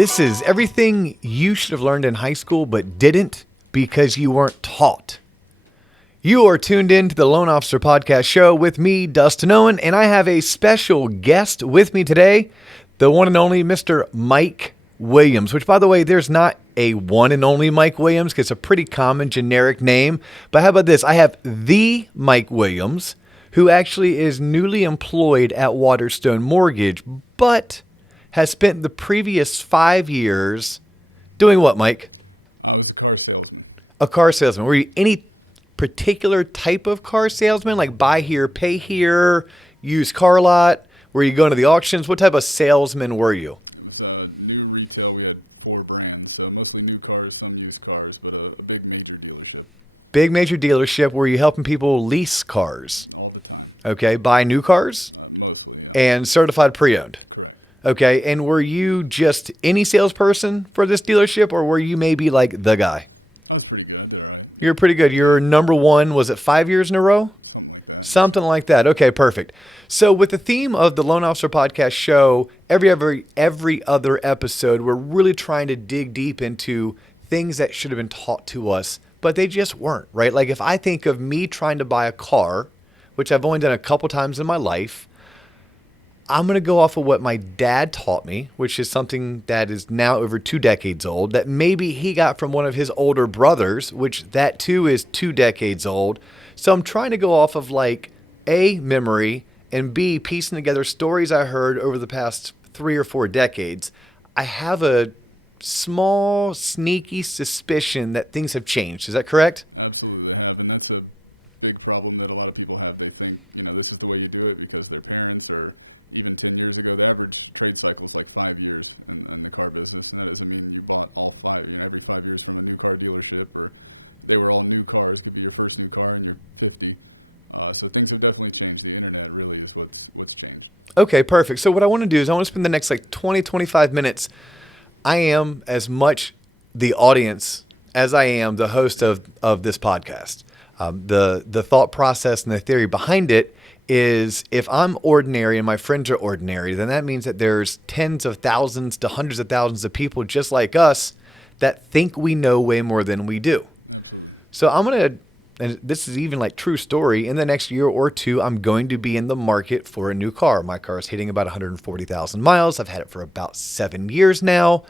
This is everything you should have learned in high school but didn't because you weren't taught. You are tuned in to the Loan Officer Podcast Show with me, Dustin Owen, and I have a special guest with me today, the one and only Mr. Mike Williams, which, by the way, there's not a one and only Mike Williams because it's a pretty common generic name. But how about this? I have the Mike Williams, who actually is newly employed at Waterstone Mortgage, but has spent the previous 5 years doing what, Mike? I was a car salesman. A car salesman. Were you any particular type of car salesman, like buy here, pay here, used car lot? Were you going to the auctions? What type of salesman were you? It was new retail. We had 4 brands, so mostly new cars, some used cars, but a big major dealership. Big major dealership. Were you helping people lease cars? All the time. Okay. Buy new cars? Mostly. Yeah. And certified pre-owned? Correct. Okay. And were you just any salesperson for this dealership, or were you maybe like the guy? I was pretty good. I did all right. You're pretty good. You're number one, was it 5 years in a row? Something like that. Something like that. Okay, perfect. So with the theme of the Loan Officer Podcast Show, every other episode, we're really trying to dig deep into things that should have been taught to us, but they just weren't, right? Like if I think of me trying to buy a car, which I've only done a couple times in my life, I'm going to go off of what my dad taught me, which is something that is now over 2 decades old, that maybe he got from one of his older brothers, which that too is 2 decades old. So I'm trying to go off of like A, memory, and B, piecing together stories I heard over the past 3 or 4 decades. I have a small, sneaky suspicion that things have changed. Is that correct? Absolutely have, and that's a big problem that a lot of people have. They think, this is the way you do it because their parents, or even 10 years ago, the average trade cycle is like 5 years in the car business. That doesn't mean you bought all 5. Every 5 years from a new car dealership, or they were all new cars. Could be your first new car and you're 50. So things have definitely changed. The internet really is what's changed. Okay, perfect. So what I want to do is I want to spend the next like 20, 25 minutes. I am as much the audience as I am the host of this podcast. The thought process and the theory behind it is if I'm ordinary and my friends are ordinary, then that means that there's tens of thousands to hundreds of thousands of people just like us that think we know way more than we do. So I'm going to, and this is even like true story, in the next year or two, I'm going to be in the market for a new car. My car is hitting about 140,000 miles. I've had it for about 7 years now.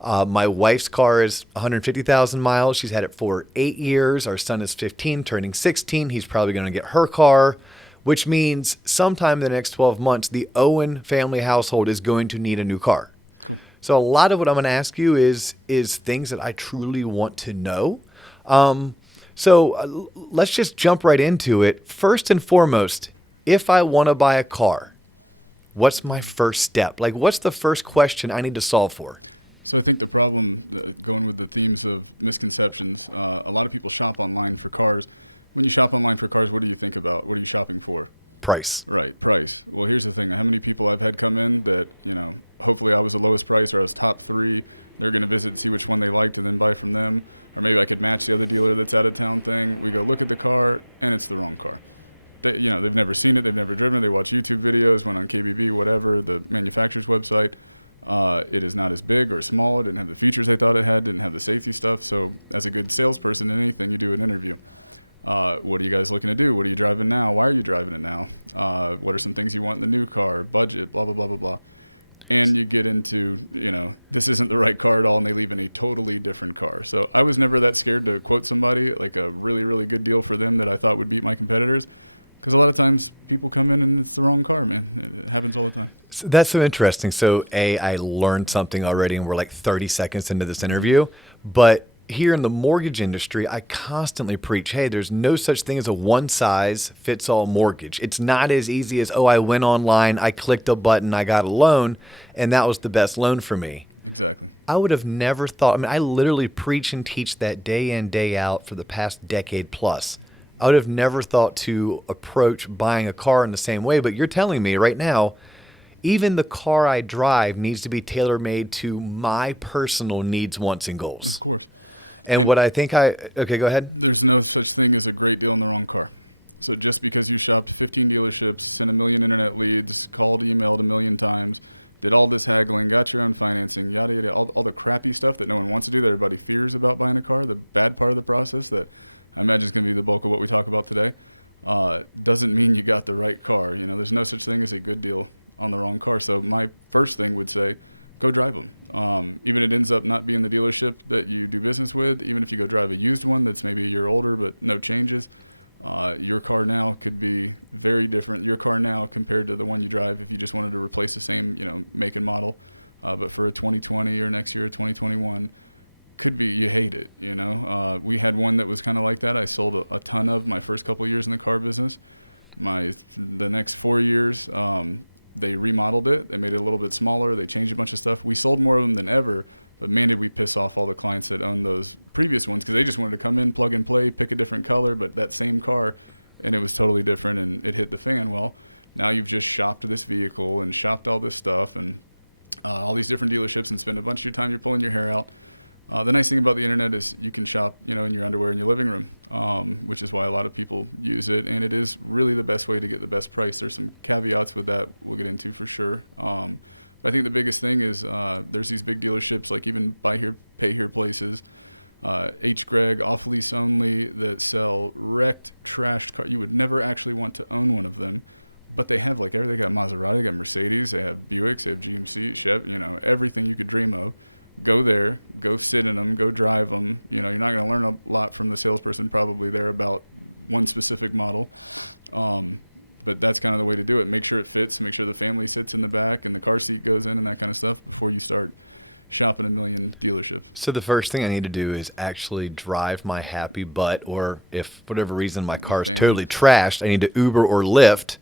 My wife's car is 150,000 miles. She's had it for 8 years. Our son is 15, turning 16. He's probably going to get her car, which means sometime in the next 12 months, the Owen family household is going to need a new car. So a lot of what I'm going to ask you is things that I truly want to know. So let's just jump right into it. First and foremost, if I want to buy a car, what's my first step? Like, what's the first question I need to solve for? So I think the problem going with the themes of misconception, a lot of people shop online for cars. When you shop online for cars, what do you think about? What are you shopping for? Price. Right, price. Well, here's the thing. How many people I've had come in that, hopefully I was the lowest price or I was top 3. They're going to visit, see which one they liked, and then buy from them. Or maybe I could match the other dealer that's out of town thing. We go look at the car, and it's the wrong car. They've never seen it, they've never driven it, they watch YouTube videos, run on KBV, whatever, the manufacturer quote's right. It is not as big or small, it didn't have the features they thought it had, didn't have the safety stuff. So as a good salesperson in anything, you do an interview. What are you guys looking to do? What are you driving now? Why are you driving it now? What are some things you want in the new car? Budget, blah, blah, blah, blah, blah. And you get into, this isn't the right car at all, and they leave in a totally different car. So I was never that scared to quote somebody, like a really, really good deal for them that I thought would beat my competitors. Because a lot of times people come in and it's the wrong car, man. So that's so interesting. So I learned something already, and we're like 30 seconds into this interview. But here in the mortgage industry, I constantly preach, hey, there's no such thing as a one-size-fits-all mortgage. It's not as easy as, I went online, I clicked a button, I got a loan, and that was the best loan for me. Exactly. I would have never thought, I literally preach and teach that day in, day out for the past decade plus. I would have never thought to approach buying a car in the same way, but you're telling me right now, even the car I drive needs to be tailor-made to my personal needs, wants, and goals. And what I think okay, go ahead. There's no such thing as a great deal in the wrong car. So just because you shop 15 dealerships, send 1 million internet leads, called, emailed 1 million times, did all this haggling, got through financing, got all the crappy stuff that no one wants to do, that everybody fears about buying a car, the bad part of the process that I imagine is going to be the bulk of what we talk about today, doesn't mean you got the right car. You know, there's no such thing as a good deal on the wrong car. So my first thing would say, go drive them. Even if it ends up not being the dealership that you do business with, even if you go drive a used one that's maybe a year older but no changes, your car now could be very different. Your car now compared to the one you drive if you just wanted to replace the same, you know, make and model, but for 2020 or next year, 2021, could be you hate it, you know. We had one that was kind of like that. I sold a ton of my first couple of years in the car business. The next 4 years, they remodeled it. They made it a little bit smaller. They changed a bunch of stuff. We sold more of them than ever, but man, did we piss off all the clients that owned those previous ones, because they just wanted to come in, plug and play, pick a different color, but that same car, and it was totally different, and they hit the singing well. Now you've just shopped this vehicle and shopped all this stuff and all these different dealerships and spend a bunch of your time you're pulling your hair out. The nice thing about the internet is you can shop, you know, in your underwear in your living room, which is why a lot of people use it, and it is really the best way to get the best price. There's some caveats with that we'll get into for sure. I think the biggest thing is there's these big dealerships, like even biker paper places, H. Gregg, off lease only, that sell wrecked trash cars. You would never actually want to own one of them, but they have like they got Maserati, they got Mercedes, they have Buick, they have GMC, Chevy, you know, everything you could dream of. Go there, go sit in them, go drive them. You know, you're not going to learn a lot from the salesperson probably there about one specific model. But that's kind of the way to do it. Make sure it fits, make sure the family sits in the back and the car seat goes in and that kind of stuff before you start shopping in a dealership. So the first thing I need to do is actually drive my happy butt, or if for whatever reason my car is totally trashed, I need to Uber or Lyft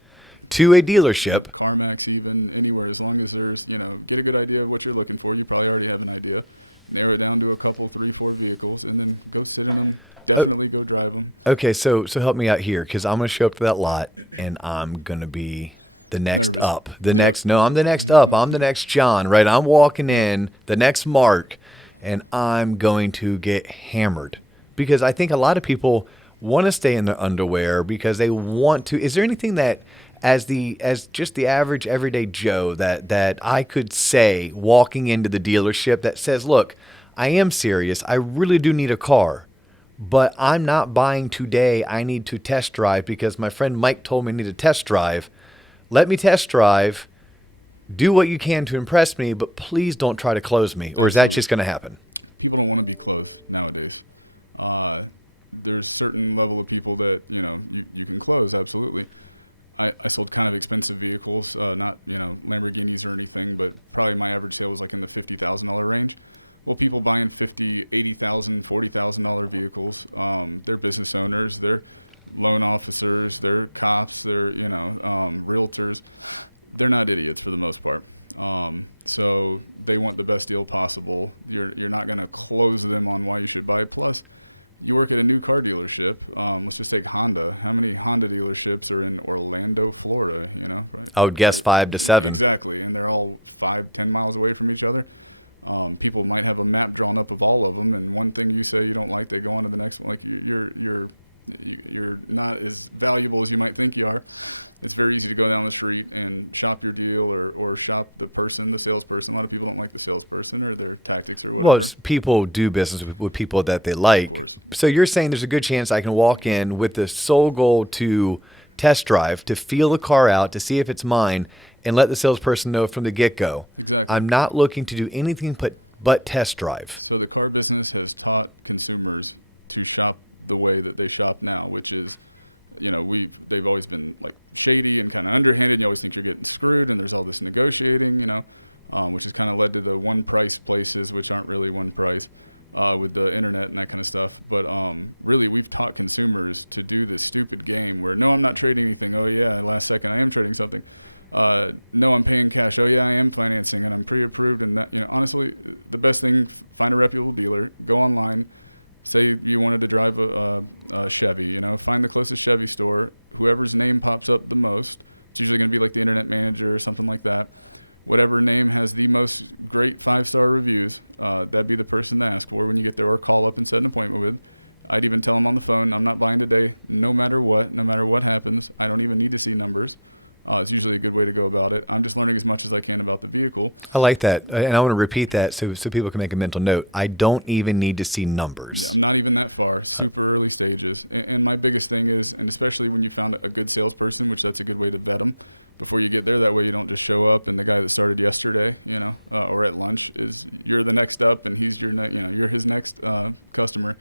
to a dealership. CarMax, even anywhere, as long as there's, you know, get a good idea of what you're looking for. You probably already have an idea. Narrow down to a couple, 3, 4 vehicles, and then go sit in them. Definitely go drive them. Okay, so help me out here, because I'm going to show up to that lot, and I'm going to be the next up. I'm the next up. I'm the next John, right? I'm walking in, the next Mark, and I'm going to get hammered. Because I think a lot of people want to stay in their underwear because they want to. Is there anything that, as just the average everyday Joe, that I could say walking into the dealership that says, look, I am serious. I really do need a car, but I'm not buying today. I need to test drive because my friend Mike told me I need to test drive. Let me test drive. Do what you can to impress me, but please don't try to close me. Or is that just going to happen? People don't want to be closed nowadays. There's a certain level of people that, you know, you can close, absolutely. I sold kind of expensive vehicles, not, you know, Lamborghinis or anything, but probably my average sale was like in the $50,000 range. Well, people buying $50,000, $80,000, $40,000 vehicles, they're business owners, they're loan officers, they're cops, they're, you know, realtors. They're not idiots for the most part. So they want the best deal possible. You're not going to close them on why you should buy it. Plus, you work at a new car dealership. Let's just take Honda. How many Honda dealerships are in Orlando, Florida? You know, I would guess 5 to 7. Exactly, and they're all 5, 10 miles away from each other. People might have a map drawn up of all of them, and one thing you say you don't like, they go on to the next one. Like you're not as valuable as you might think you are. It's very easy to go down the street and shop your deal or shop the salesperson. A lot of people don't like the salesperson or their tactics. Well, people do business with people that they like. So you're saying there's a good chance I can walk in with the sole goal to test drive, to feel the car out, to see if it's mine, and let the salesperson know from the get-go. Exactly. I'm not looking to do anything but test drive. So the car business has taught consumers to shop the way that they shop now, which is, you know, they've always been like shady and kind of underhanded. You always think you're getting screwed, and there's all this negotiating, you know, which has kind of led to the one-price places, which aren't really one price, with the internet and that kind of stuff. But really, we've taught consumers to do this stupid game where, no, I'm not trading anything. Oh, yeah, last second I am trading something. No, I'm paying cash. Oh, yeah, I am financing, and I'm pre-approved. And that, you know, honestly, the best thing, find a reputable dealer, go online, say you wanted to drive a Chevy, you know, find the closest Chevy store, whoever's name pops up the most. It's usually going to be like the internet manager or something like that. Whatever name has the most great 5-star reviews, that'd be the person to ask for when you get there, or call up and set an appointment with. I'd even tell them on the phone, I'm not buying today, no matter what happens. I don't even need to see numbers. It's usually a good way to go about it. I'm just learning as much as I can about the vehicle. I like that, and I want to repeat that so people can make a mental note. I don't even need to see numbers. Not even that far. Super early stages. And my biggest thing is, and especially when you found a good salesperson, which that's a good way to vet them before you get there. That way you don't just show up and the guy that started yesterday, or at lunch is you're the next up and he's your next, you're his next customer.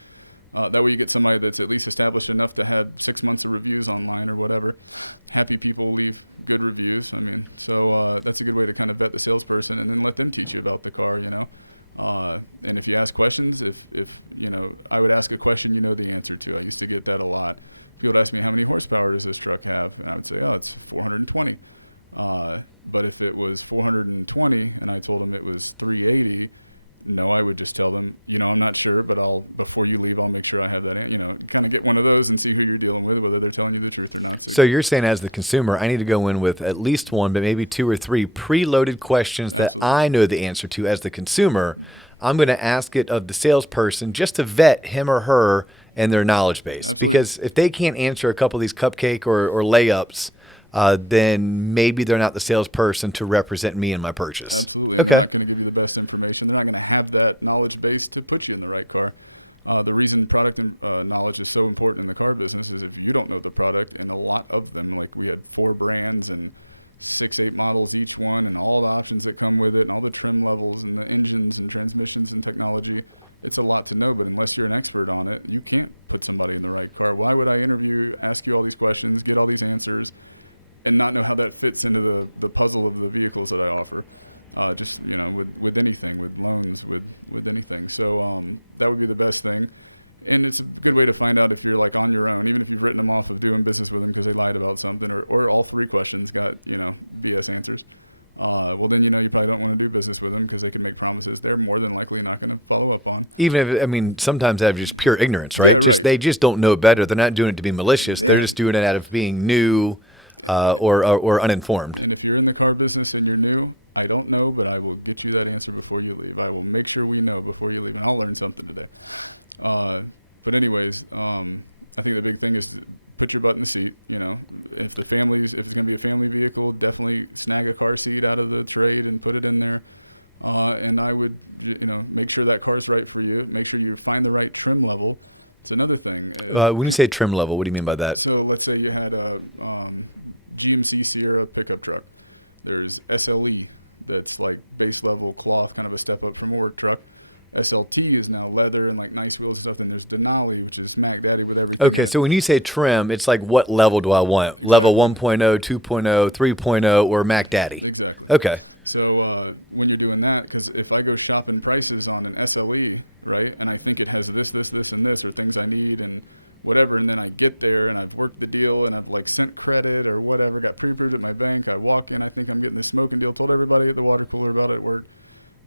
That way you get somebody that's at least established enough to have 6 months of reviews online or whatever. Happy people leave good reviews. So that's a good way to kind of vet the salesperson and then let them teach you about the car, And if you ask questions, if I would ask a question you know the answer to. I used to get that a lot. People would ask me, how many horsepower does this truck have? And I would say, it's 420. But if it was 420 and I told them it was 380, I would just tell them, I'm not sure, but before you leave, I'll make sure I have that, kind of get one of those and see who you're dealing with, whether they're telling you the truth or not. So you're saying as the consumer, I need to go in with at least one, but maybe 2 or 3 preloaded questions that I know the answer to as the consumer. I'm going to ask it of the salesperson just to vet him or her and their knowledge base. Because if they can't answer a couple of these cupcake or layups, then maybe they're not the salesperson to represent me in my purchase. Absolutely. Okay. They're not going to give you the best information. They're not going to have that knowledge base to put you in the right car. The reason product knowledge is so important in the car business is if you don't know the product, and a lot of them, like we have 4 brands and 6-8 models each one, and all the options that come with it, and all the trim levels and the engines and transmissions and technology. It's a lot to know, but unless you're an expert on it, you can't put somebody in the right car. Why would I interview, ask you all these questions, get all these answers, and not know how that fits into the puzzle of the vehicles that I offer? With anything, with loans, with anything. So that would be the best thing. And it's a good way to find out if you're like on your own, even if you've written them off of doing business with them because they lied about something, or all 3 questions got, BS answers. Well, then, you probably don't want to do business with them because they can make promises they're more than likely not going to follow up on. Even if, sometimes out of just pure ignorance, right? Yeah, They just don't know better. They're not doing it to be malicious. They're just doing it out of being new or uninformed. And if you're in the car business and you're new, I don't know, but I will get you that answer before you leave. I will make sure we know before you leave. I'll learn something today. But anyways, I think the big thing is put your butt in the seat. If it's going to be a family vehicle, definitely snag a car seat out of the trade and put it in there. And I would, make sure that car's right for you. Make sure you find the right trim level. It's another thing. When you say trim level, what do you mean by that? So let's say you had a GMC Sierra pickup truck. There's SLE, that's like base level cloth, kind of a step up from a work truck. SLT is now leather and like nice wheel stuff, and there's Denali, there's Mac Daddy with everything. Okay, so when you say trim, it's like what level do I want? Level 1.0, 2.0, 3.0, or Mac Daddy? Exactly. Okay. So when you're doing that, because if I go shopping prices on an SLE, right, and I think it has this, and this, or things I need, and whatever, and then I get there, and I've worked the deal, and I've, like, sent credit, or whatever, got pre-approved at my bank, I walk in, I think I'm getting a smoking deal, told everybody at the water cooler about it at work,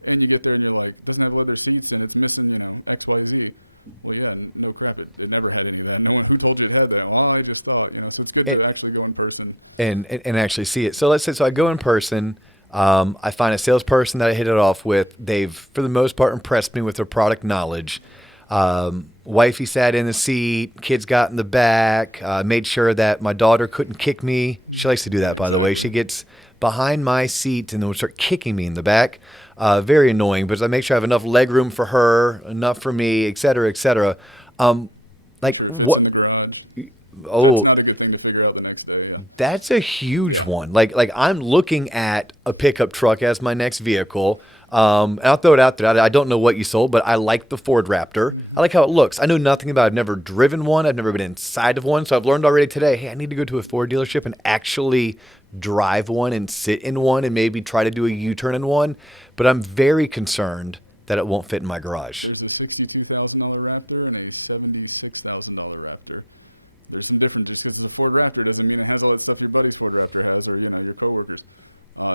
and you get there and you're like, doesn't have leather seats and it's missing, X, Y, Z. Well, yeah, no crap, it never had any of that. No one, who told you it had that? Well, I just thought, so it's good to actually go in person. And actually see it. So let's say, I go in person, I find a salesperson that I hit it off with. They've, for the most part, impressed me with their product knowledge. Wifey sat in the seat, kids got in the back, made sure that my daughter couldn't kick me. She likes to do that, by the way. She gets behind my seat and then would start kicking me in the back. Very annoying, but I make sure I have enough leg room for her, enough for me, et cetera, et cetera. Like Sure, what? in the garage. Oh, That's not a good thing to figure out the next day, yeah. that's a huge one. Like I'm looking at a pickup truck as my next vehicle. And I'll throw it out there. I don't know what you sold, but I like the Ford Raptor. I like how it looks. I know nothing about it. I've never driven one. I've never been inside of one. So I've learned already today, hey, I need to go to a Ford dealership and actually drive one and sit in one and maybe try to do a U-turn in one. But I'm very concerned that it won't fit in my garage. There's a $62,000 Raptor and a $76,000 Raptor. There's some differences. Just because the Ford Raptor doesn't mean it has all that stuff your buddy's Ford Raptor has, or your coworkers.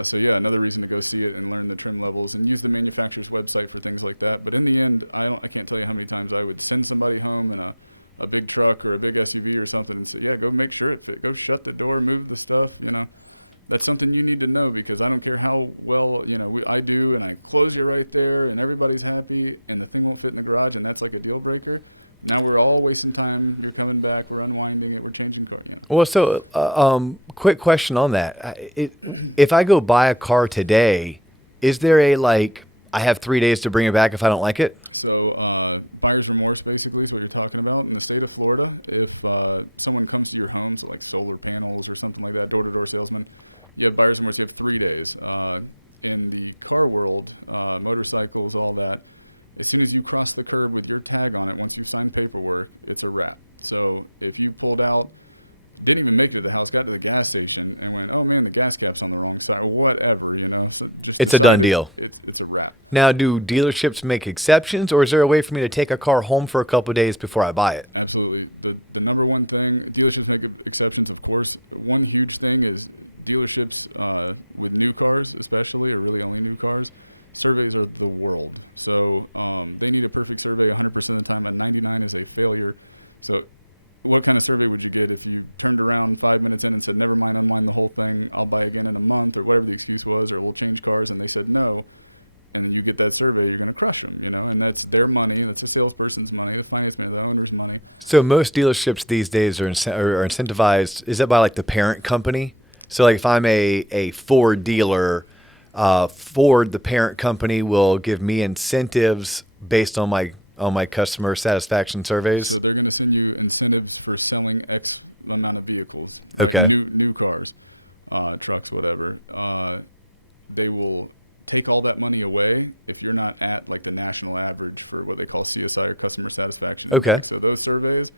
So yeah, another reason to go see it and learn the trim levels and use the manufacturer's website for things like that. But in the end, I can't tell you how many times I would send somebody home in a big truck or a big SUV or something and say, yeah, go make sure it fits. Go shut the door, move the stuff. That's something you need to know, because I don't care how well I do, and I close it right there, and everybody's happy, and the thing won't fit in the garage, and that's like a deal breaker. Now we're all wasting time. We're coming back. We're unwinding it. We're changing cars now. Well, so quick question on that. If I go buy a car today, is there a I have 3 days to bring it back if I don't like it? So buyer's remorse basically is what you're talking about. In the state of Florida, if someone comes to your home, so like solar panels or something like that, door-to-door salesman, you have buyer's remorse. You have 3 days. In the car world, motorcycles, all that, as soon as you cross the curb with your tag on it, once you sign paperwork, it's a wrap. So if you pulled out, didn't even make it to the house, got to the gas station, and went, oh man, the gas cap's on the wrong side, or whatever, you know. So It's a done deal. It's a wrap. Now, do dealerships make exceptions, or is there a way for me to take a car home for a couple of days before I buy it? Absolutely. The number one thing, dealerships make exceptions, of course. But one huge thing is dealerships with new cars, especially, or really only new cars, surveys are the world. So they need a perfect survey 100% of the time, and 99 is a failure. So what kind of survey would you get if you turned around 5 minutes in and said, never mind, unwind the whole thing, I'll buy again in a month, or whatever the excuse was, or we'll change cars, and they said no, and you get that survey, you're going to crush them, you know, and that's their money, and it's a salesperson's money, that's my owner's money. So most dealerships these days are incentivized. Is that by like the parent company? So like if I'm a Ford dealer, Ford, the parent company, will give me incentives based on my customer satisfaction surveys. So they're going to send you incentives for selling X amount of vehicles. Okay. New cars, trucks, whatever. They will take all that money away if you're not at like the national average for what they call CSI, or customer satisfaction. Okay. So those surveys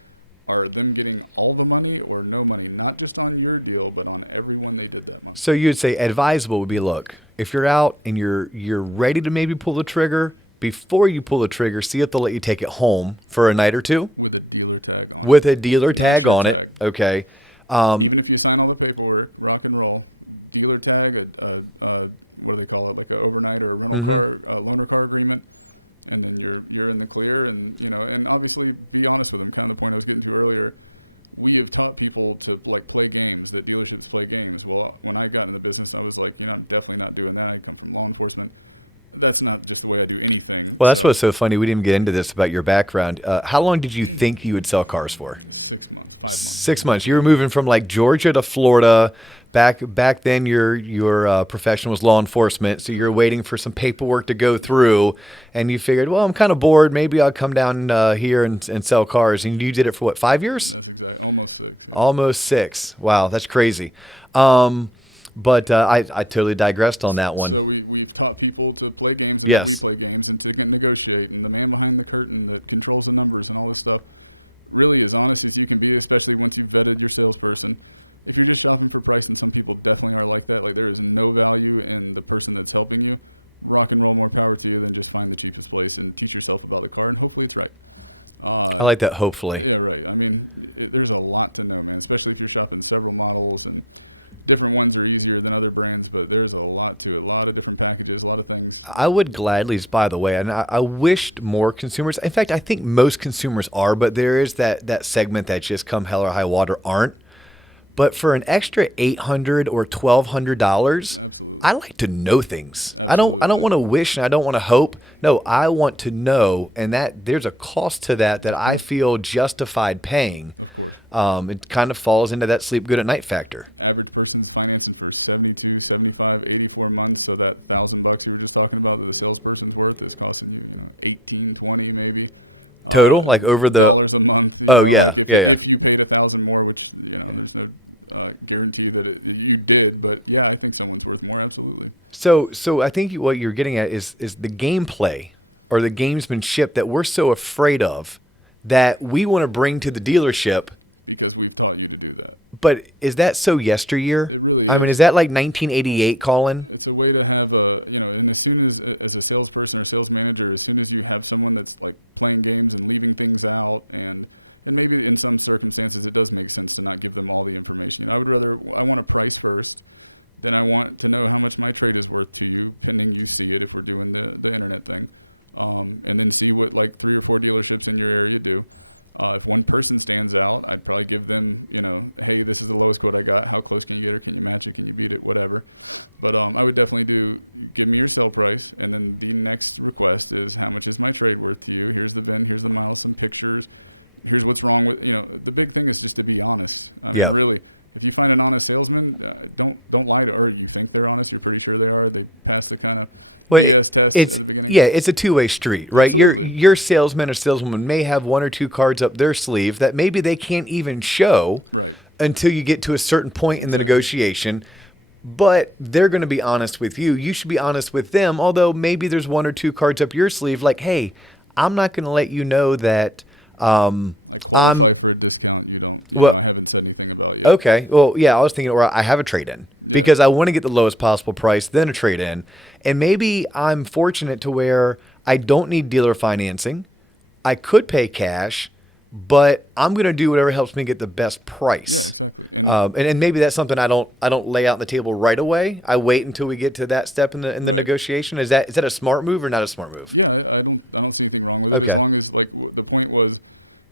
are them getting all the money or no money, not just on your deal, but on everyone they did that money. So you'd say advisable would be, look, if you're out and you're ready to maybe pull the trigger, before you pull the trigger, see if they'll let you take it home for a night or two. With a dealer tag on it. With a dealer tag on it. Okay. Even if you sign all the paperwork, rock and roll, dealer tag, what do they call it, like an overnight or a loaner car agreement, and then you're in the clear, and you know, and obviously be honest with them. Kind of the point I was getting to earlier. We had taught people to like play games. The dealerships play games. Well, when I got in the business, I was like, you know, I'm definitely not doing that. I come from law enforcement. That's not just the way I do anything. Well, that's what's so funny. We didn't get into this about your background. How long did you think you would sell cars for? 6 months. 6 months. You were moving from like Georgia to Florida. Back then, your profession was law enforcement, so you're waiting for some paperwork to go through, and you figured, well, I'm kind of bored. Maybe I'll come down here and sell cars. And you did it for what, 5 years? That's exactly almost 6. Almost 6. Wow, that's crazy. But I totally digressed on that one. So we taught people to play games. Yes. Play games and to negotiate, and the man behind the curtain that controls the numbers and all this stuff. Really, as honest as you can be, especially once you've vetted your salesperson. If you're just shopping for price, and some people definitely are like that, like there is no value in the person that's helping you. Rock and roll, more power to you than just find the cheapest place and teach yourself about a car, and hopefully it's right. I like that, hopefully. Yeah, right. I mean, there's a lot to know, man, especially if you're shopping several models, and different ones are easier than other brands, but there's a lot to it, a lot of different packages, a lot of things. I would gladly, by the way, and I wished more consumers, in fact, I think most consumers are, but there is that segment that just come hell or high water aren't. But for an extra $800 or $1,200, I like to know things. I don't want to wish and I don't want to hope. No, I want to know, and that there's a cost to that I feel justified paying. It kind of falls into that sleep good at night factor. Average person's financing for 72, 75, 84 months, so that $1,000 we were just talking about that the salesperson's worth is about 18, 20 maybe. Total, like over the. Dollars a month. Oh yeah. If you paid $1,000 more, which guarantee that you did, but yeah, I think someone's worth more, absolutely. So I think what you're getting at is the gameplay or the gamesmanship that we're so afraid of that we want to bring to the dealership. Because we taught you to do that. But is that so yesteryear? It really is. I mean, is that like 1988, Colin? It's a way to have and as soon as a salesperson or sales manager, as soon as you have someone that's like playing games and leaving things out, and maybe in some circumstances it does make sense to not give them all the information. I want a price first, then I want to know how much my trade is worth to you, pending you see it if we're doing the internet thing. And then see what like 3 or 4 dealerships in your area do. If one person stands out, I'd probably give them, hey, this is the lowest quote I got. How close can you get it? Can you match it? Can you beat it? Whatever. But I would definitely give me your sale price, and then the next request is how much is my trade worth to you? Here's the VIN, here's the miles, some pictures, here's what's wrong with, the big thing is just to be honest. Yeah. Really, if you find an honest salesman, don't lie to her. If you think they're honest, you're pretty sure they are. They pass the kind of Well, test it's at the beginning. yeah, it's a two-way street, right? Your salesman or saleswoman may have one or two cards up their sleeve that maybe they can't even show Right. until you get to a certain point in the negotiation. But they're going to be honest with you. You should be honest with them. Although maybe there's one or two cards up your sleeve, like, hey, I'm not going to let you know that I'm. Apply for a discount, Well, I haven't said anything about it. Okay. Well, yeah, I was thinking, or I have a trade-in because I want to get the lowest possible price, then a trade-in. And maybe I'm fortunate to where I don't need dealer financing. I could pay cash, but I'm going to do whatever helps me get the best price. And maybe that's something I don't lay out on the table right away. I wait until we get to that step in the negotiation. Is that a smart move or not a smart move? Yeah, I don't see anything wrong with Okay. it. As long as, the point was,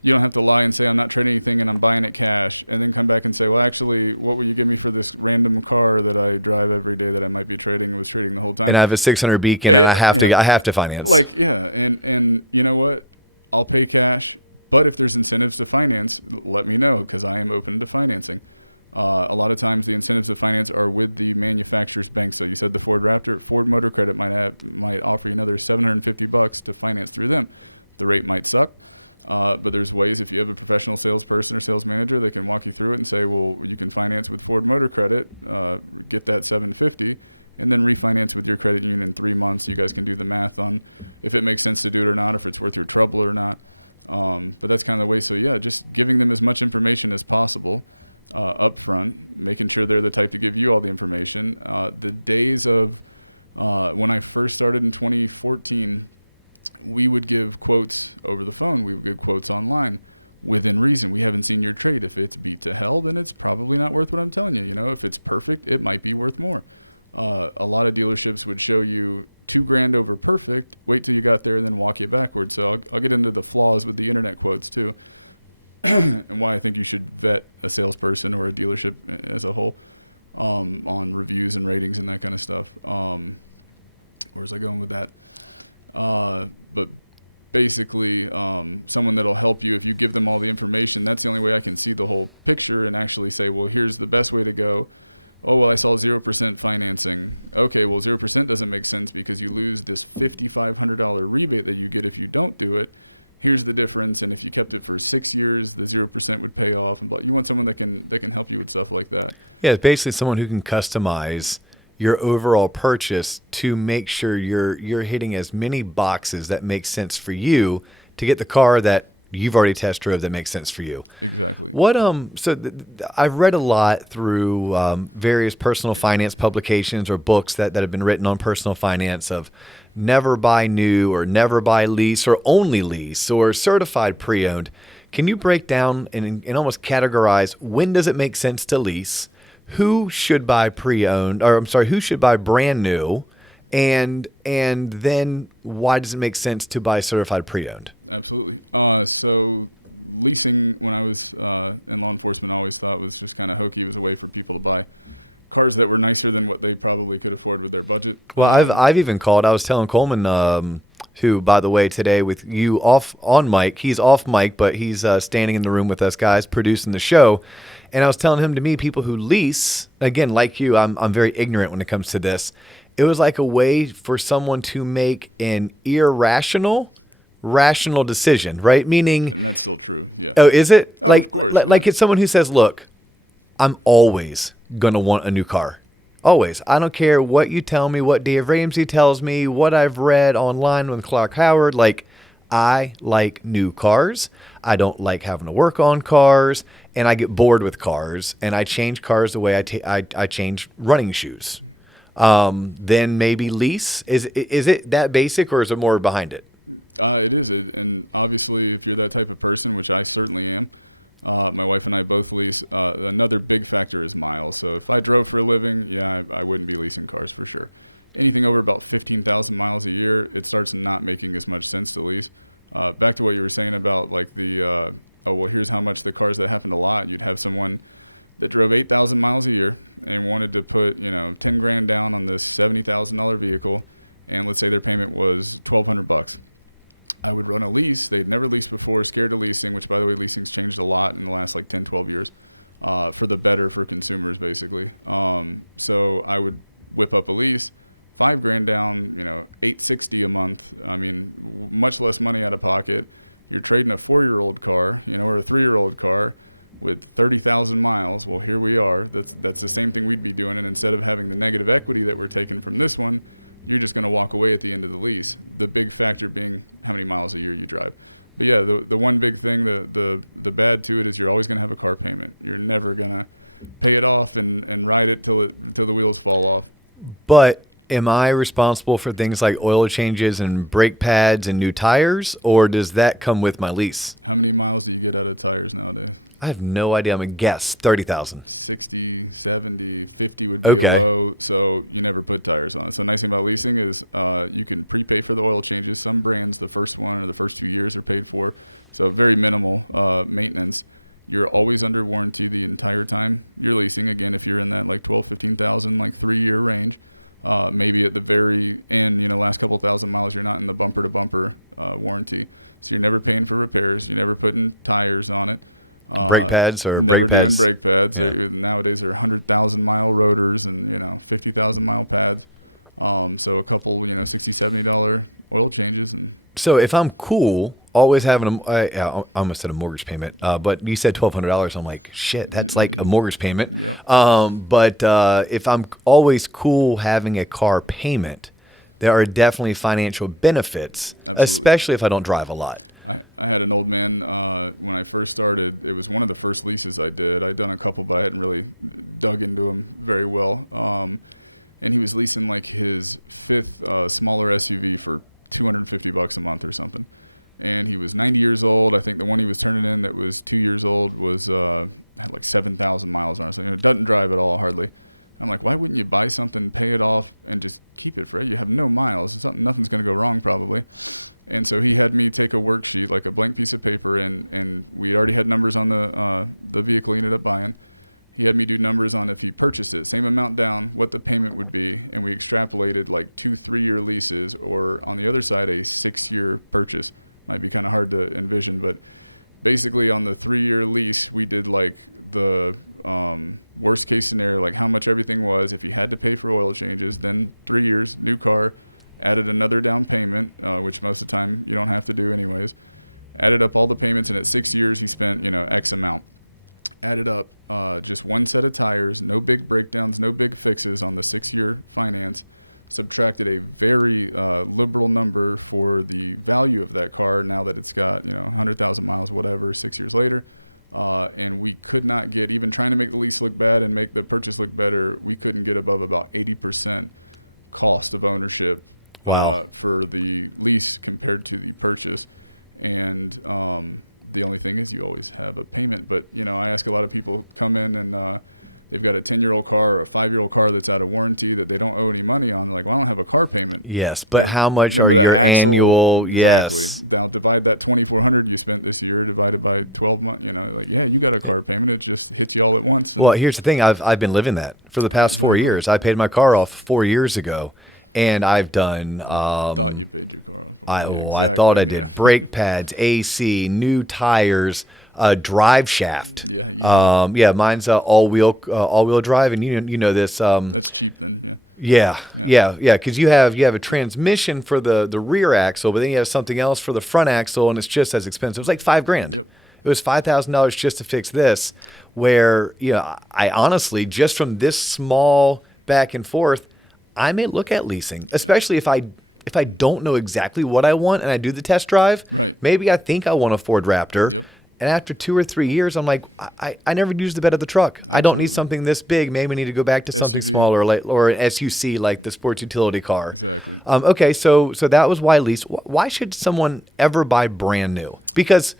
you don't have to lie and say, I'm not trading anything and I'm buying it cash, and then come back and say, well, actually, what were you getting for this random car that I drive every day that I might be trading with trading the whole time? And I have a 600 Beacon, and I have to finance. And you know what? I'll pay cash, but if there's incentives to finance, let me know, because I am open to financing. A lot of times the incentives to finance are with the manufacturer's bank. So you said the Ford Raptor, Ford Motor Credit might offer you another $750 to finance through them. The rate might suck, but there's ways. If you have a professional salesperson or sales manager, they can walk you through it and say, well, you can finance with Ford Motor Credit, get that $750, and then refinance with your credit union in 3 months. You guys can do the math on if it makes sense to do it or not, if it's worth your trouble or not. But that's kind of the way. So yeah, just giving them as much information as possible. Up front, making sure they're the type to give you all the information. The days of when I first started in 2014, we would give quotes over the phone. We would give quotes online within reason. We haven't seen your trade. If it's beat to hell, then it's probably not worth what I'm telling you. If it's perfect, it might be worth more. A lot of dealerships would show you $2,000 over perfect. Wait till you got there, and then walk it backwards. So I'll get into the flaws with the internet quotes too. And why I think you should vet a salesperson or a dealership as a whole on reviews and ratings and that kind of stuff. Where's I going with that? But basically, someone that'll help you if you give them all the information. That's the only way I can see the whole picture and actually say, well, here's the best way to go. Oh, well, I saw 0% financing. Okay, well, 0% doesn't make sense because you lose this $5,500 rebate that you get if you don't do it. Here's the difference, and if you kept it for 6 years, the 0% would pay off. But you want someone that can help you with stuff like that. Yeah, it's basically someone who can customize your overall purchase to make sure you're hitting as many boxes that make sense for you to get the car that you've already test drove that makes sense for you. What I've read a lot through various personal finance publications or books that have been written on personal finance of never buy new or never buy lease or only lease or certified pre-owned. Can you break down and almost categorize when does it make sense to lease? Who should buy pre-owned, or I'm sorry, who should buy brand new? And then why does it make sense to buy certified pre-owned? Absolutely. So leasing, when I was in law enforcement, I always thought was just kind of hokey. It was a way for people to buy cars that were nicer than what they probably could afford with their budget. Well, I've even called. I was telling Coleman, who, by the way, today with you off on mic, he's off mic, but he's standing in the room with us guys producing the show. And I was telling him, to me, people who lease, again, like you, I'm very ignorant when it comes to this. It was like a way for someone to make an rational decision, right? Meaning, That's still true. Yeah. oh, is it? Like it's someone who says, look, I'm always going to want a new car. Always. I don't care what you tell me, what Dave Ramsey tells me, what I've read online with Clark Howard. Like, I like new cars. I don't like having to work on cars, and I get bored with cars, and I change cars the way I change running shoes. Then maybe lease. Is it that basic, or is there more behind it? It is, and obviously, if you're that type of person, which I certainly am, my wife and I both lease. Another big factor is miles. So if I drove for a living, yeah, I wouldn't be leasing cars for sure. Anything over about 15,000 miles a year, it starts not making as much sense to lease. Back to what you were saying about like well, here's how much the cars that happen a lot. You'd have someone that drove 8,000 miles a year and wanted to put, $10,000 down on this $70,000 vehicle, and let's say their payment was $1,200. I would run a lease. They've never leased before, scared of leasing, which, by the way, leasing's changed a lot in the last, 10, 12 years, for the better for consumers, basically. So I would whip up a lease, $5,000 down, $860 a month. I mean, much less money out of pocket. You're trading a 4-year-old car, or a 3-year-old car with 30,000 miles. Well, here we are. That's the same thing we'd be doing, and instead of having the negative equity that we're taking from this one, you're just going to walk away at the end of the lease. The big factor being how many miles a year you drive. But yeah, the one big thing, the bad to it is you're always going to have a car payment. You're never going to pay it off and ride it till the wheels fall off. But am I responsible for things like oil changes and brake pads and new tires, or does that come with my lease? How many miles do you get out of tires nowadays? I have no idea. I'm going to guess 30,000. 60, 70, 50. Okay. So you never put tires on it. The nice thing about leasing is you can prepay for the oil changes. Some brands, the first one or the first few years are paid for. So very minimal maintenance. You're always under warranty the entire time you're leasing. Again, if you're in that 12 to 15,000, 3-year range. Maybe at the very end, last couple thousand miles, you're not in the bumper-to-bumper warranty. You're never paying for repairs. You're never putting tires on it. Brake pads or brake pads? Brake pads. Yeah. Nowadays, there are 100,000-mile rotors and 50,000-mile pads. So a couple, $60, $70 oil changes. So if I'm cool, always having I almost said a mortgage payment, but you said $1,200. I'm like, shit, that's like a mortgage payment. But if I'm always cool having a car payment, there are definitely financial benefits, especially if I don't drive a lot. I had an old man when I first started. It was one of the first leases I did. I'd done a couple, but I hadn't really dug into them very well. And he was leasing his fifth smaller SUV for $250 a month or something. And he was 90 years old. I think the one he was turning in that was 2 years old was 7,000 miles on it. And it doesn't drive at all, hardly. I'm like, why wouldn't you buy something, pay it off, and just keep it, right? You have no miles. Nothing's going to go wrong, probably. And so he had me take a worksheet, a blank piece of paper, and we already had numbers on the vehicle he ended up buying. He had me do numbers on if he purchased it, same amount down, what the payment would be, and we extrapolated 2 3-year leases, or on the other side, a 6-year purchase. Might be kind of hard to envision, but basically on the 3-year lease, we did the worst case scenario, how much everything was, if you had to pay for oil changes, then 3 years, new car, added another down payment, which most of the time you don't have to do anyways, added up all the payments, and at 6 years you spent, X amount. Added up just one set of tires, no big breakdowns, no big fixes on the 6-year finance, subtracted a very liberal number for the value of that car now that it's got 100,000 miles, whatever, 6 years later. And we could not get, even trying to make the lease look bad and make the purchase look better, we couldn't get above about 80% cost of ownership. Wow. For the lease compared to the purchase. And the only thing is you always have a payment. But, I ask a lot of people come in and they've got a 10-year-old car or a 5-year-old car that's out of warranty that they don't owe any money on. Well, I don't have a car payment. Yes, but how much are your annual, yes. Divide that $2,400 you spent this year, divided by 12 months, you got a car payment. It just hits you all at once. Well, here's the thing. I've been living that for the past 4 years. I paid my car off 4 years ago, and I've done, I thought I did brake pads, AC, new tires, drive shaft. Mine's all-wheel drive, and you know this. Yeah. Because you have a transmission for the rear axle, but then you have something else for the front axle, and it's just as expensive. It was like $5,000. It was $5,000 just to fix this. Where I honestly, just from this small back and forth, I may look at leasing, especially if I don't know exactly what I want and I do the test drive. Maybe I think I want a Ford Raptor. And after 2 or 3 years, I'm like, I never used the bed of the truck. I don't need something this big. Maybe I need to go back to something smaller, or an SUC, like the sports utility car. Okay, so that was why lease. Why should someone ever buy brand new? Because,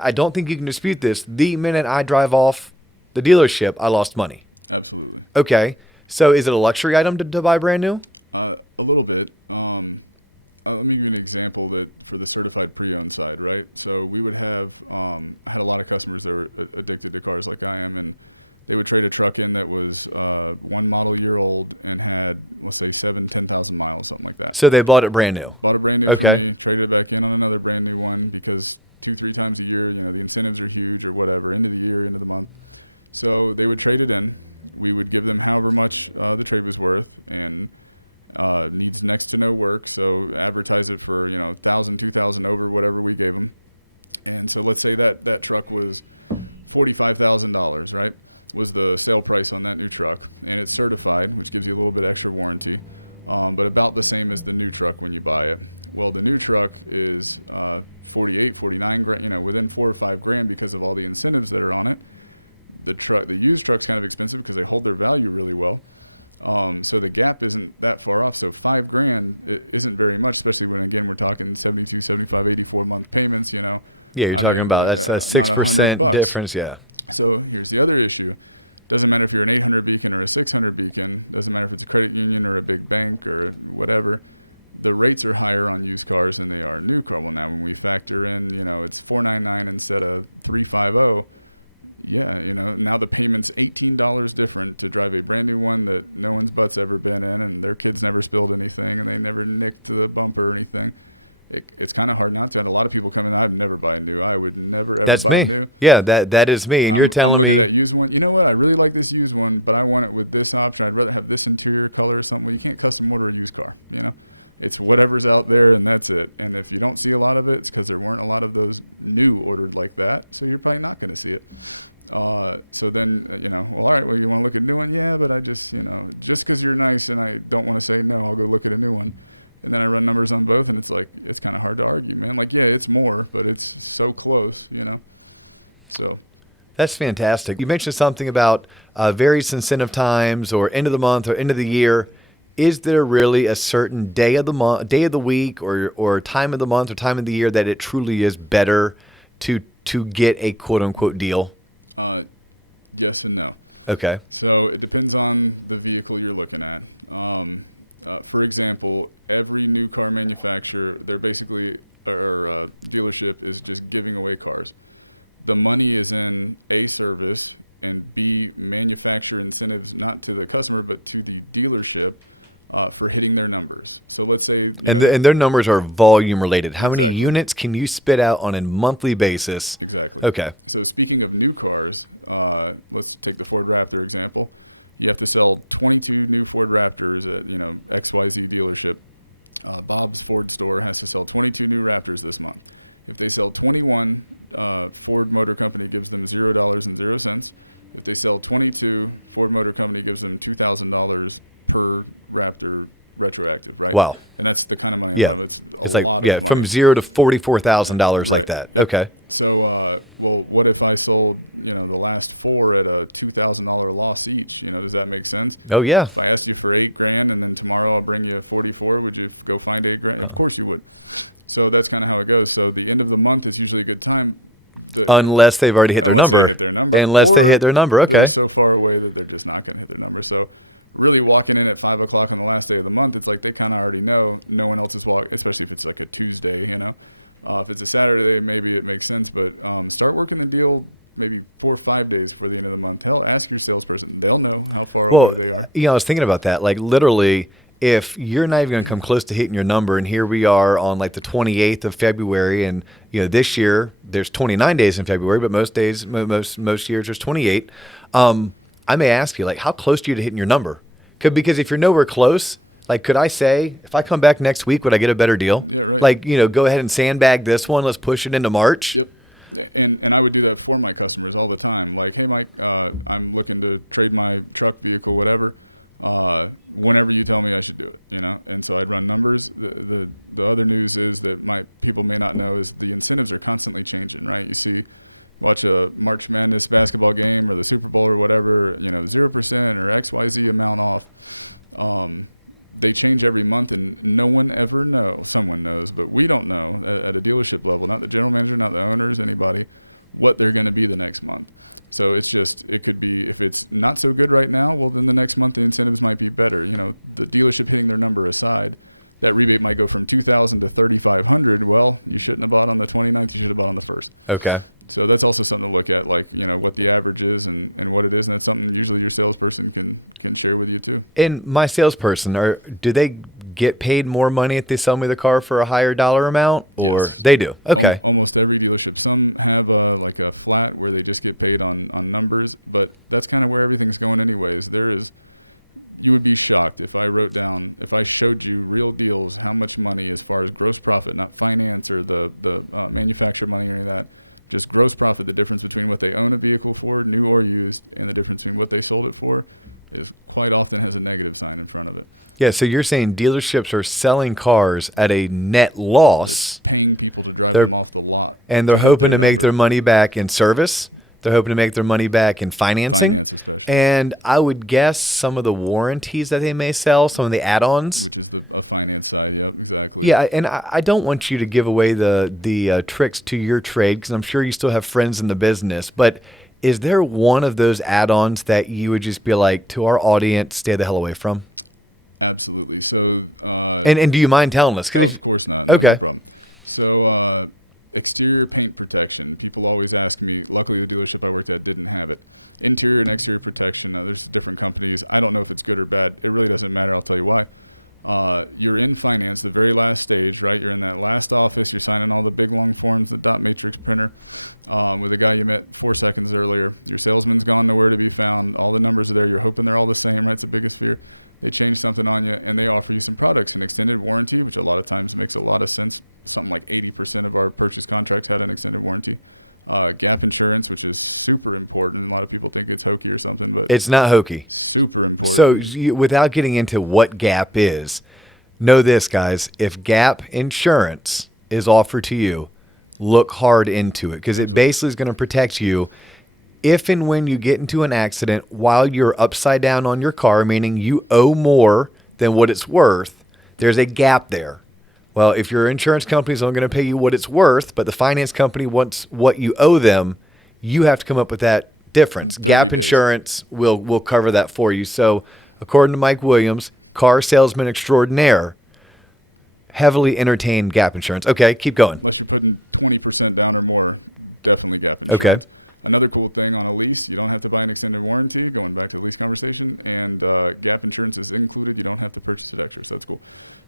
I don't think you can dispute this. The minute I drive off the dealership, I lost money. Absolutely. Okay, so is it a luxury item to buy brand new? A little bit. I'll give you an example with a certified pre-owned side, right? So we would have had a lot of customers that were addicted to cars like I am, and they would trade a truck in that was 1 model year old and had, let's say, say 10,000 miles, something like that. So they bought it brand new. Bought a brand new Okay. one, traded back in on another brand new one because 2-3 times a year, the incentives are huge or whatever, end of the year, end of the month. So they would trade it in. We would give them however much the trade was worth, and needs next to no work. So advertise it for 1,000, 2,000 over whatever we gave them. And so let's say that truck was $45,000, right? Was the sale price on that new truck, and it's certified, which gives you a little bit extra warranty, but about the same as the new truck when you buy it. Well, the new truck is 48, 49 grand, within $4 or $5 grand because of all the incentives that are on it. The used truck's kind of expensive because they hold their value really well. So the gap isn't that far off. So $5 grand isn't very much, especially when again we're talking 72, 75, 84 month payments. Yeah, you're talking about that's a 6% difference. Yeah. So there's the other issue. Doesn't matter if you're an 800 beacon or a 600 beacon. Doesn't matter if it's a credit union or a big bank or whatever. The rates are higher on used cars than they are new car. Now when we factor in, it's $499 instead of $350. Yeah, now the payment's $18 different to drive a brand new one that no one's butt's ever been in, and their kids never spilled anything, and they never nicked to a bumper or anything. It's kind of hard not to have a lot of people come in. I'd never buy a new. I would never. That's buy me. New. Yeah, that is me. And you're telling me. Used one, you know what? I really like this used one, but I want it with this option. I'd rather have this interior color or something. You can't custom order a used car. It's whatever's out there, and that's it. And if you don't see a lot of it, it's because there weren't a lot of those new orders like that, so you're probably not going to see it. So then, all right, well, you want to look at a new one? Yeah, but I just because you're nice and I don't want to say no, I'll go look at a new one. And then I run numbers on both, and it's kind of hard to argue, man. Like, yeah, it's more, but it's so close, So. That's fantastic. You mentioned something about various incentive times or end of the month or end of the year. Is there really a certain day of the month, day of the week, or time of the month or time of the year that it truly is better to get a quote unquote deal? Yes and no. Okay. So it depends on the vehicle you're looking at. For example, every new car manufacturer, they're basically, or dealership is just giving away cars. The money is in A, service, and B, manufacturer incentives, not to the customer, but to the dealership for hitting their numbers. So let's say... And their numbers are volume related. How many units can you spit out on a monthly basis? Exactly. Okay. So speaking of new cars, let's take the Ford Raptor example. You have to sell 22 new Ford Raptors at XYZ dealership. Bob's Ford store has to sell 22 new Raptors this month. If they sell 21, Ford Motor Company gives them $0.00. If they sell 22, Ford Motor Company gives them $2,000 per Raptor retroactive, right? Wow. And that's the kind of money. Yeah. It's like, from $0 to $44,000 like that. Okay. So, well, what if I sold, the last 4 at a $2,000 loss each? Does that make sense? Oh, yeah. If I ask you for $8 grand and then tomorrow I'll bring you 44, would you go find $8 grand? Of course you would. So that's kind of how it goes. So the end of the month is usually a good time. Unless they've already hit their number. Unless they hit their number. Okay. So far away that they're just not going to hit their number. So really walking in at 5 o'clock on the last day of the month, it's like they kind of already know. No one else is walking, especially if it's like a Tuesday, If it's a Saturday, maybe it makes sense. But start working the deal maybe 4 or 5 days before the end of the month. Hell, ask your salesperson. They'll know how far away they are. I was thinking about that. Like literally, if you're not even going to come close to hitting your number, and here we are on like the 28th of February, and this year there's 29 days in February, but most days, most years there's 28. I may ask you, like, how close are you to hitting your number? Because if you're nowhere close, like, could I say, if I come back next week, would I get a better deal? Yeah, right. Like, go ahead and sandbag this one. Let's push it into March. Yep. And I would do that for my customers all the time. Like, hey, Mike, I'm looking to trade my truck, vehicle, whatever. Whenever you tell me I should do it, And so I run numbers. The other news is that people may not know is the incentives are constantly changing, right? You see, watch a March Madness basketball game or the Super Bowl or whatever, 0% or XYZ amount off. They change every month, and no one ever knows. Someone knows, but we don't know at a dealership level, not the general manager, not the owners, anybody, what they're going to be the next month. So it could be, if it's not so good right now, well, then the next month the incentives might be better. The dealership taking their number aside, that rebate might go from $2,000 to $3,500. Well, you shouldn't have bought on the 29th, you should have bought on the 1st. Okay. So that's also something to look at, like, what the average is and what it is, and it's something usually your salesperson can share with you too. And my salesperson, do they get paid more money if they sell me the car for a higher dollar amount, or they do? Okay. Almost every dealership. Some have like a flat where they just get paid on numbers, but that's kind of where everything's going anyways. You would be shocked if I showed you real deals, how much money as far as gross profit, not finance or the manufacturer money or that, just gross profit, the difference between what they own a vehicle for, new or used, and the difference between what they sold it for, is quite often has a negative sign in front of it. Yeah, so you're saying dealerships are selling cars at a net loss, Paying people to drive them off the lot. and they're hoping to make their money back in service. They're hoping to make their money back in financing. And I would guess some of the warranties that they may sell, some of the add-ons. Yeah, and I don't want you to give away the tricks to your trade, because I'm sure you still have friends in the business. But is there one of those add-ons that you would just be like, to our audience, stay the hell away from? Absolutely. So, and do you mind telling us? Of course not. Okay. So, exterior paint protection. People always ask me, luckily the dealership I worked at didn't have it. Interior and exterior protection, there's different companies. I don't know if it's good or bad. It really doesn't matter. I'll tell you why. You're in finance, the very last stage, right? You're in that last office. You're signing all the big long forms, the dot matrix printer, with the guy you met 4 seconds earlier. Your salesman's gone, nowhere to be found. All the numbers are there. You're hoping they're all the same. That's the biggest fear. They change something on you, and they offer you some products, an extended warranty, which a lot of times makes a lot of sense. Something like 80% of our purchase contracts have an extended warranty. Gap insurance, which is super important. A lot of people think it's hokey or something, but It's not hokey. super important. So without getting into what Gap is, know this, guys. If Gap insurance is offered to you, look hard into it, because it basically is going to protect you if and when you get into an accident while you're upside down on your car, meaning you owe more than what it's worth. There's a gap there. Well, if your insurance company is only going to pay you what it's worth, but the finance company wants what you owe them, you have to come up with that difference. Gap insurance will cover that for you. So according to Mike Williams, car salesman extraordinaire, heavily entertain Gap insurance. Okay, keep going. Unless you're putting 20% down or more, definitely Gap. Okay. Another cool thing on a lease, you don't have to buy an extended warranty, going back to the lease conversation, and Gap insurance is included. You don't have to purchase it extra, so that's cool.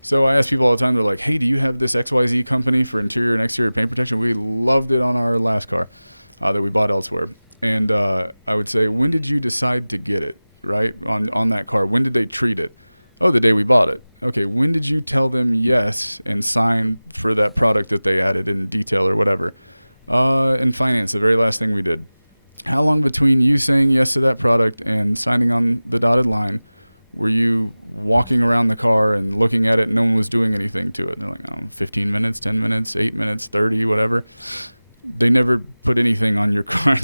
So I ask people all the time, they're like, hey, do you have this XYZ company for interior and exterior paint protection? We loved it on our last car that we bought elsewhere. And I would say, when did you decide to get it, right, on that car? When did they treat it? Oh, the day we bought it. Okay, when did you tell them yes and sign for that product that they added in detail or whatever? In finance, the very last thing we did. How long between you saying yes to that product and signing on the dotted line were you walking around the car and looking at it and no one was doing anything to it? 15 minutes, 10 minutes, 8 minutes, 30, whatever. They never put anything on your car.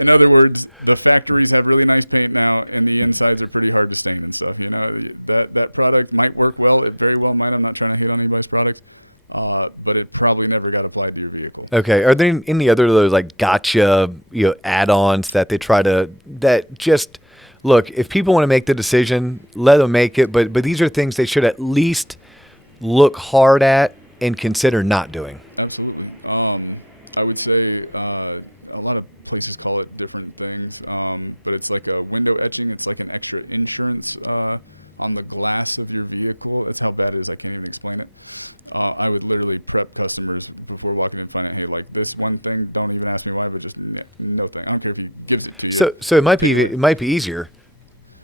In other words, the factories have really nice paint now, and the insides are pretty hard to stain and stuff. That product might work well. It very well might. I'm not trying to hit on anybody's product. But it probably never got applied to your vehicle. Okay. Are there any other of those like gotcha, add-ons that they try to, that just, look, if people want to make the decision, let them make it. But these are things they should at least look hard at and consider not doing. Absolutely. I would say a lot of places call it different things, but it's like a window etching. It's like an extra insurance on the glass of your vehicle. That's how bad it is. I can't even explain it. I would literally prep customers before walking in and saying, hey, like this one thing, don't even ask me why, but just no thing. I don't care if you give it to you. So it might be easier.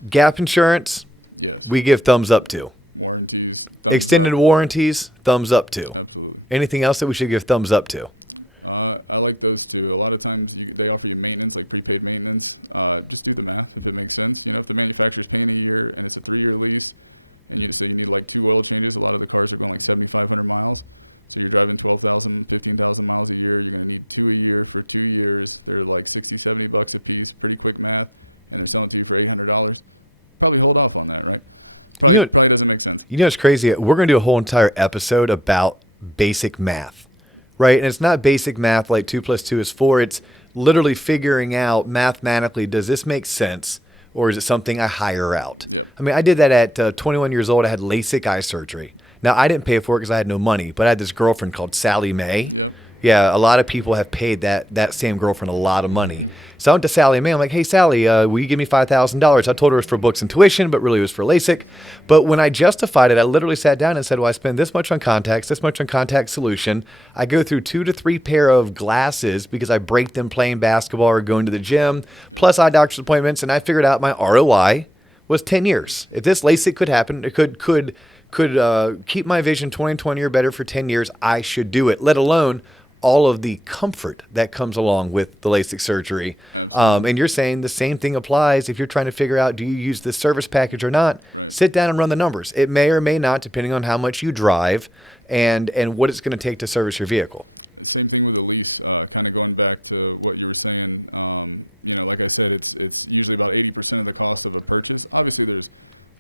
Gap insurance, Yes. we give thumbs up to. Warranties. Extended warranties, thumbs up to. Absolutely. Anything else that we should give thumbs up to? I like those too. A lot of times they offer you maintenance, like prepaid maintenance. Just do the math if it makes sense. If the manufacturer's paying a year and it's a 3-year lease, and you say you need like 2 oil changes, a lot of the cars are going like 7,500 miles. So you're driving 12,000, 15,000 miles a year. You're going to need 2 a year for 2 years. They're like $60, $70 a piece. Pretty quick math. And it's selling to you for $800. Probably hold off on that, right? Probably doesn't make sense. It's crazy. We're going to do a whole entire episode about basic math, right? And it's not basic math like 2 + 2 is 4. It's literally figuring out mathematically, does this make sense? Or is it something I hire out? Yeah. I mean, I did that at 21 years old. I had LASIK eye surgery. Now, I didn't pay for it because I had no money, but I had this girlfriend called Sally Mae. Yeah, a lot of people have paid that same girlfriend a lot of money. So I went to Sally Mae. I'm like, hey, Sally, will you give me $5,000? I told her it was for books and tuition, but really it was for LASIK. But when I justified it, I literally sat down and said, well, I spend this much on contacts, this much on contact solution. I go through 2 to 3 pair of glasses because I break them playing basketball or going to the gym, plus eye doctor's appointments, and I figured out my ROI was 10 years. If this LASIK could happen, it could keep my vision 20/20 or better for 10 years, I should do it, let alone all of the comfort that comes along with the LASIK surgery. And you're saying the same thing applies if you're trying to figure out, do you use this service package or not? Sit down and run the numbers. It may or may not, depending on how much you drive and what it's going to take to service your vehicle. Same thing with the lease, kind of going back to what you were saying, like I said, it's usually about 80% of the cost of the purchase. Obviously, there's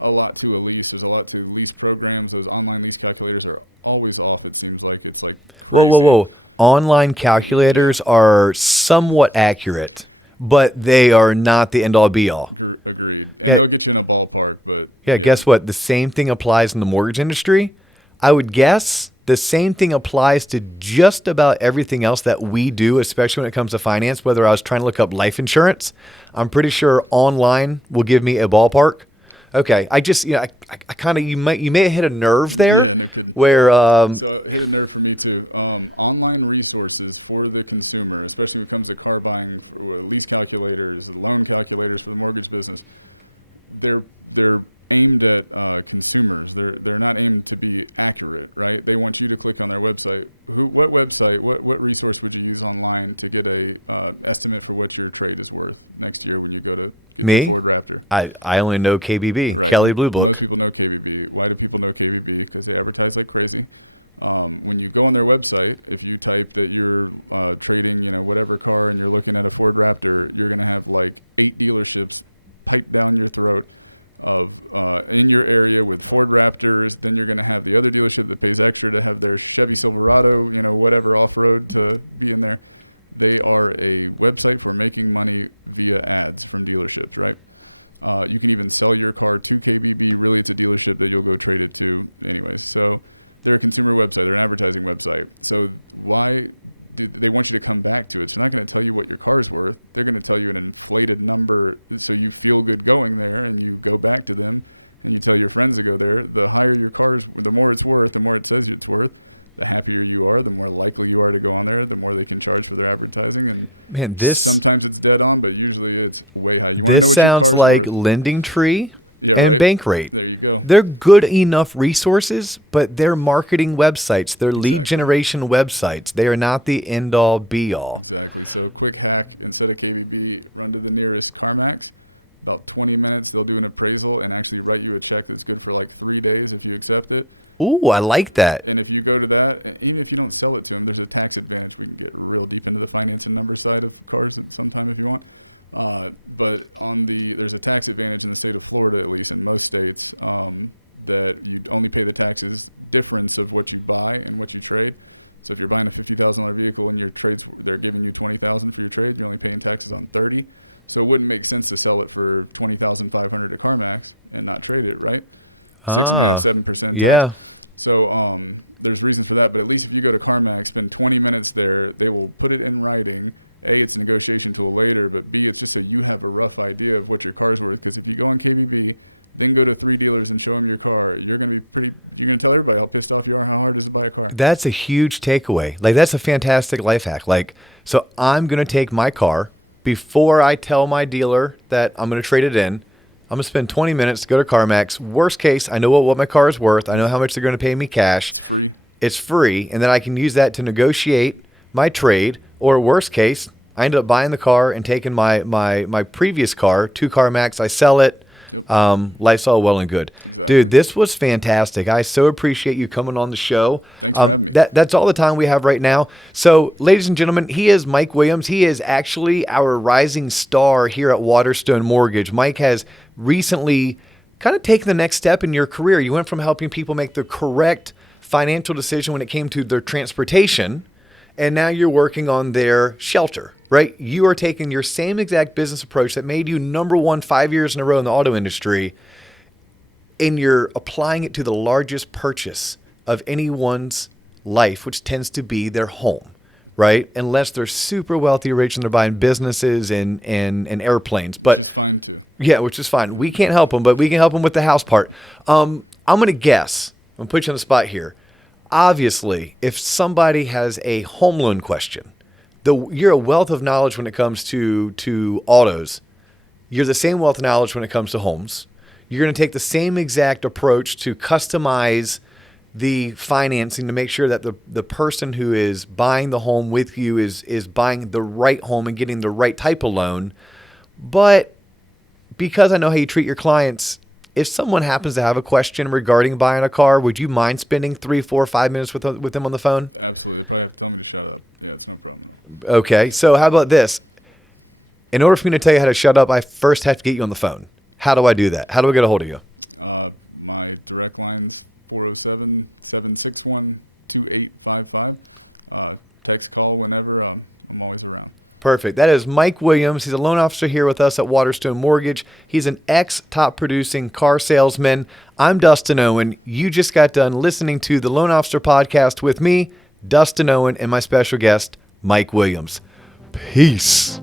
a lot to a lease. There's a lot to lease programs. Those online lease calculators are always off. It seems like it's like... Whoa. Online calculators are somewhat accurate, but they are not the end-all be-all. Agreed. Yeah. They'll get you in a ballpark, but... Yeah, guess what? The same thing applies in the mortgage industry. I would guess the same thing applies to just about everything else that we do, especially when it comes to finance. Whether I was trying to look up life insurance, I'm pretty sure online will give me a ballpark. Okay, I just, I kind of, you may have hit a nerve there where... So it hit a nerve for me too. Online resources for the consumer, especially when it comes to car buying, lease calculators, loan calculators for the mortgage business, they're aimed at consumers. They're not aimed to be accurate, right? They want you to click on their website. What resource would you use online to get a estimate for what your trade is worth next year when you go to... Me? I only know KBB, right. Kelly Blue Book. A lot of people know KBB. Why do people know KBB? Because they advertise like crazy. When you go on their website, if you type that you're trading, whatever car, and you're looking at a Ford Raptor, you're going to have like 8 dealerships right down your throat of in your area with Ford Raptors. Then you're going to have the other dealership that pays extra to have their Chevy Silverado, whatever off-road to be in there. They are a website for making money via ads from dealerships, right? You can even sell your car to KBB. Really, it's a dealership that you'll go trade it to anyway. So they're a consumer website, they're an advertising website. So why they want you to come back to it? It's not going to tell you what your car's worth. They're going to tell you an inflated number so you feel good going there, and you go back to them and you tell your friends to go there. The higher your car's, the more it's worth, the more it says it's worth. The happier you are, the more likely you are to go on there, the more they can charge for their advertising. And sometimes it's dead on, but usually it's way higher. This sounds like Lending Tree and Bankrate. There you go. They're good enough resources, but they're marketing websites. They're lead generation websites. They are not the end-all, be-all. Exactly. So quick hack, instead of KBB, run to the nearest CarMax. About 20 minutes, they'll do an appraisal and actually write you a check that's good for like 3 days if you accept it. Ooh, I like that. And if you go to that, and even if you don't sell it to them, there's a tax advantage. You can get real deep into the financial number side of cars sometime if you want. But there's a tax advantage in the state of Florida, at least in most states, that you only pay the taxes difference of what you buy and what you trade. So if you're buying a $50,000 vehicle and your trade, they're giving you $20,000 for your trade, you're only paying taxes on $30,000. So it wouldn't make sense to sell it for $20,500 to CarMax and not trade it, right? 7%. Yeah. So there's reason for that, but at least if you go to CarMax, spend 20 minutes there, they will put it in writing. A, it's negotiation till later, but B, it's just so you have a rough idea of what your car's worth. Because if you go on KBB, you can go to 3 dealers and show them your car. You're going to be you're going to tell everybody how pissed off you are and how hard it is to buy a car. That's a huge takeaway. Like, that's a fantastic life hack. So I'm going to take my car before I tell my dealer that I'm going to trade it in. I'm going to spend 20 minutes to go to CarMax. Worst case, I know what my car is worth. I know how much they're going to pay me cash. It's free. And then I can use that to negotiate my trade. Or worst case, I ended up buying the car and taking my previous car to CarMax. I sell it. Life's all well and good. Dude, this was fantastic. I so appreciate you coming on the show. That's all the time we have right now. So, ladies and gentlemen, he is Mike Williams. He is actually our rising star here at Waterstone Mortgage. Mike has recently kind of taken the next step in your career. You went from helping people make the correct financial decision when it came to their transportation, and now you're working on their shelter, right? You are taking your same exact business approach that made you number one 5 years in a row in the auto industry, and you're applying it to the largest purchase of anyone's life, which tends to be their home, right? Unless they're super wealthy, rich, and they're buying businesses and airplanes. But Fine, too. yeah, which is fine. We can't help them, but we can help them with the house part. I'm going to guess. I'm going to put you on the spot here. Obviously, if somebody has a home loan question, you're a wealth of knowledge when it comes to autos. You're the same wealth of knowledge when it comes to homes. You're going to take the same exact approach to customize the financing to make sure that the person who is buying the home with you is buying the right home and getting the right type of loan. But because I know how you treat your clients, if someone happens to have a question regarding buying a car, would you mind spending 3, 4, 5 minutes with them on the phone? Absolutely. If I have time to shut up, yeah, it's no problem. Okay, so how about this? In order for me to tell you how to shut up, I first have to get you on the phone. How do I do that? How do I get a hold of you? My direct line is 407-761-2855. Text, call whenever. I'm always around. Perfect. That is Mike Williams. He's a loan officer here with us at Waterstone Mortgage. He's an ex-top producing car salesman. I'm Dustin Owen. You just got done listening to the Loan Officer Podcast with me, Dustin Owen, and my special guest, Mike Williams. Peace.